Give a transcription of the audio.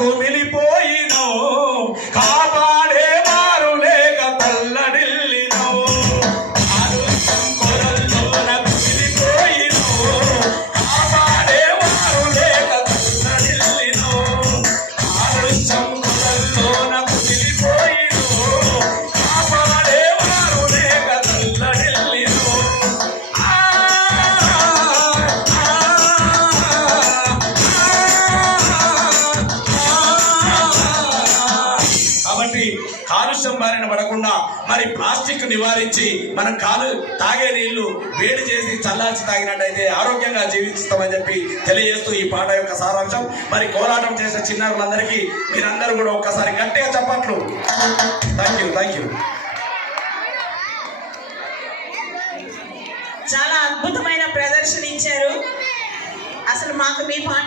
కుమిలిపోయినో కాపాడేవారు లేక తల్లడిల్లినో కాలుష్యం కొరల్లోన కుమిలిపోయినో కాపాడేవారు లేక తల్లడిల్లినో కాలుష్యం కొరల్లోన కుమిలిపోయినో కాపాడేవారు లేక తల్లడిల్లినో కాబట్టి కాలుష్యం బారిన పడకుండా మరి ప్లాస్టిక్ నివారించి మనం తాగే నీళ్లు వేడి చేసి చల్లార్చి తాగినట్టయితే ఆరోగ్యంగా జీవిస్తామని చెప్పి తెలియజేస్తూ ఈ పాట యొక్క సారాంశం. మరి కోలాటం చేసిన చిన్నారులందరికీ మీరందరూ కూడా ఒక్కసారి గట్టిగా చప్పట్లు. Thank you. చాలా అద్భుతమైన ప్రదర్శన ఇచ్చారు. అసలు మాకు మీ పాట